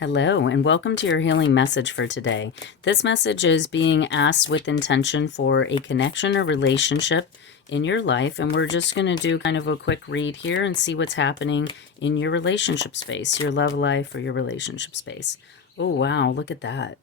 Hello, and welcome to your healing message for today. This message is being asked with intention for a connection or relationship in your life, and we're just going to do kind of a quick read here and see what's happening in your relationship space, your love life, or your relationship space. Oh, wow, look at that.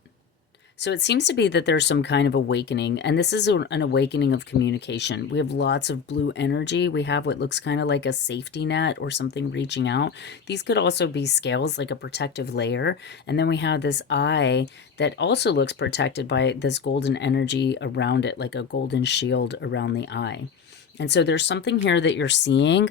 So it seems to be that there's some kind of awakening, and this is an awakening of communication. We have lots of blue energy. We have what looks kind of like a safety net or something reaching out. These could also be scales, like a protective layer. And then we have this eye that also looks protected by this golden energy around it, like a golden shield around the eye. And so there's something here that you're seeing.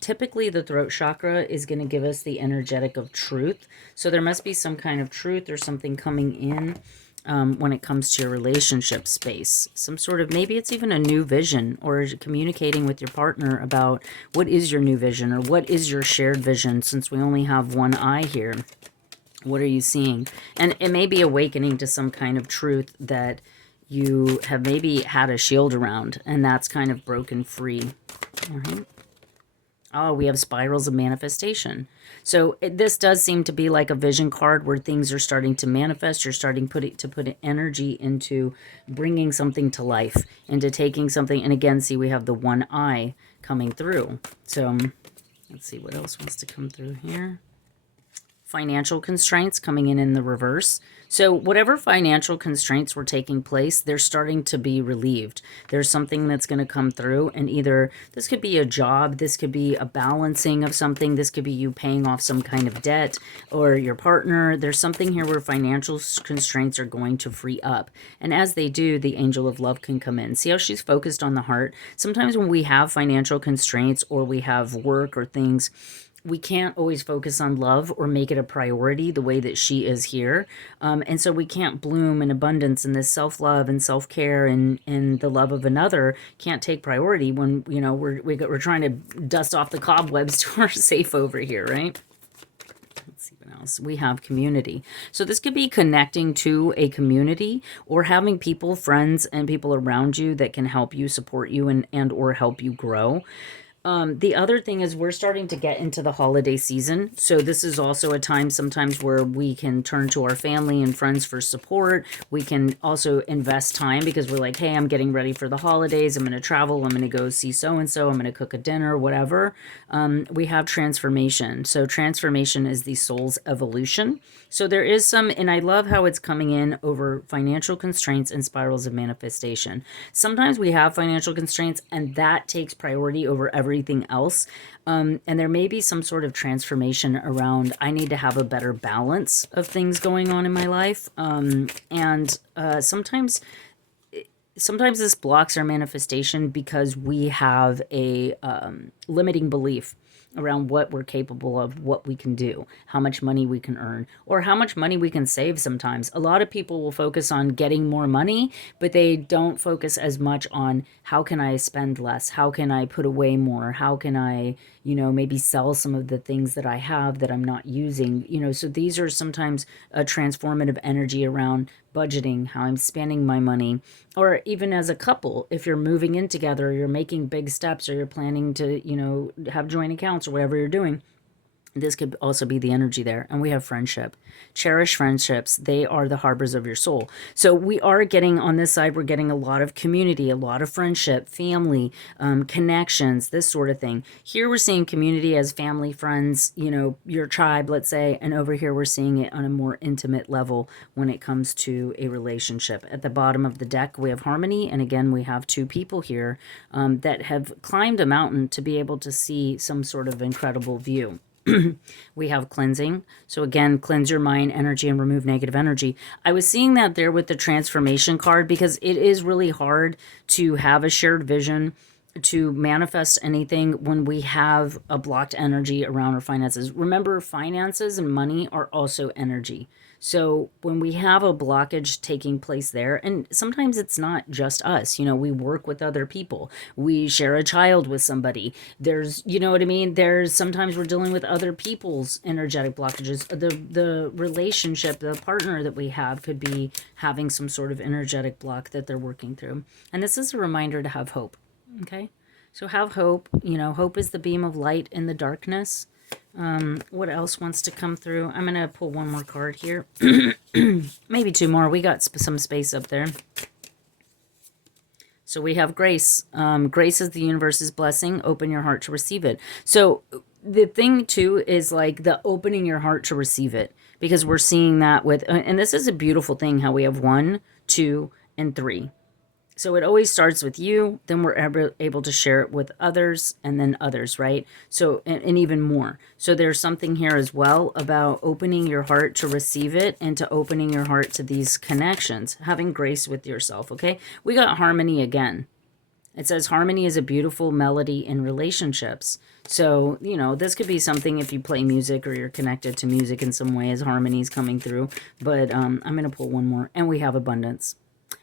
Typically, the throat chakra is going to give us the energetic of truth. So there must be some kind of truth or something coming in when it comes to your relationship space. Some sort of, maybe it's even a new vision, or communicating with your partner about what is your new vision or what is your shared vision, since we only have one eye here. What are you seeing? And it may be awakening to some kind of truth that you have maybe had a shield around, and that's kind of broken free. All right. Oh, we have spirals of manifestation. So this does seem to be like a vision card where things are starting to manifest. You're starting to put energy into bringing something to life, into taking something. And again, see, we have the one eye coming through. So let's see what else wants to come through here. Financial constraints coming in the reverse. So whatever financial constraints were taking place, they're starting to be relieved. There's something that's going to come through, and either this could be a job, this could be a balancing of something, this could be you paying off some kind of debt, or your partner. There's something here where financial constraints are going to free up. And as they do, the angel of love can come in. See how she's focused on the heart? Sometimes when we have financial constraints, or we have work or things, we can't always focus on love or make it a priority the way that she is here. And so we can't bloom in abundance, and this self-love and self-care and the love of another can't take priority when, you know, we're trying to dust off the cobwebs to our safe over here, right? Let's see what else. We have community. So this could be connecting to a community, or having people, friends, and people around you that can help you, support you, and or help you grow. The other thing is we're starting to get into the holiday season. So this is also a time sometimes where we can turn to our family and friends for support. We can also invest time because we're like, hey, I'm getting ready for the holidays. I'm going to travel. I'm going to go see so-and-so. I'm going to cook a dinner, whatever. We have transformation. So transformation is the soul's evolution. So there is some, and I love how it's coming in over financial constraints and spirals of manifestation. Sometimes we have financial constraints, and that takes priority over everything else. And there may be some sort of transformation around, I need to have a better balance of things going on in my life. And sometimes this blocks our manifestation because we have a limiting belief around what we're capable of, what we can do, how much money we can earn, or how much money we can save sometimes. A lot of people will focus on getting more money, but they don't focus as much on how can I spend less? How can I put away more? How can I, maybe sell some of the things that I have that I'm not using? So these are sometimes a transformative energy around budgeting, how I'm spending my money, or even as a couple, if you're moving in together, or you're making big steps, or you're planning to, have joint accounts or whatever you're doing. This could also be the energy there. And we have friendship. Cherish friendships. They are the harbors of your soul. So we are getting, on this side, we're getting a lot of community, a lot of friendship, family, connections, this sort of thing. Here we're seeing community as family, friends, your tribe, let's say. And over here we're seeing it on a more intimate level when it comes to a relationship. At the bottom of the deck, we have harmony. And again, we have two people here that have climbed a mountain to be able to see some sort of incredible view. We have cleansing. So again, cleanse your mind, energy, and remove negative energy. I was seeing that there with the transformation card because it is really hard to have a shared vision, to manifest anything when we have a blocked energy around our finances. Remember, finances and money are also energy. So when we have a blockage taking place there, and sometimes it's not just us, we work with other people. We share a child with somebody. There's, what I mean? There's sometimes we're dealing with other people's energetic blockages. The relationship, the partner that we have could be having some sort of energetic block that they're working through. And this is a reminder to have hope. Okay. So have hope. Hope is the beam of light in the darkness. What else wants to come through? I'm going to pull one more card here. Maybe two more. We got some space up there. So we have grace. Grace is the universe's blessing. Open your heart to receive it. So the thing too is like the opening your heart to receive it, because we're seeing that with, and this is a beautiful thing, how we have 1, 2, and 3. So it always starts with you, then we're able to share it with others, and then others, right? So, and even more. So there's something here as well about opening your heart to receive it, and to opening your heart to these connections, having grace with yourself, okay? We got harmony again. It says harmony is a beautiful melody in relationships. So, you know, this could be something if you play music or you're connected to music in some way as harmony is coming through. But I'm going to pull one more. And we have abundance.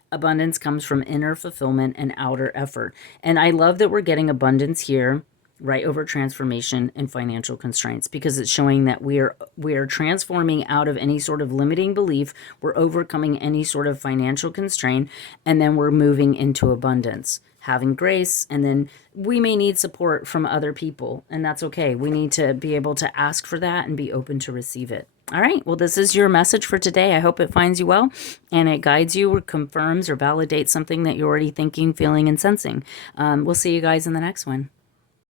Abundance comes from inner fulfillment and outer effort. And I love that we're getting abundance here, right, over transformation and financial constraints, because it's showing that we are transforming out of any sort of limiting belief. We're overcoming any sort of financial constraint, and then we're moving into abundance, having grace. And then we may need support from other people, and that's okay. We need to be able to ask for that and be open to receive it. All right, well, this is your message for today. I hope it finds you well, and it guides you or confirms or validates something that you're already thinking, feeling, and sensing. We'll see you guys in the next one.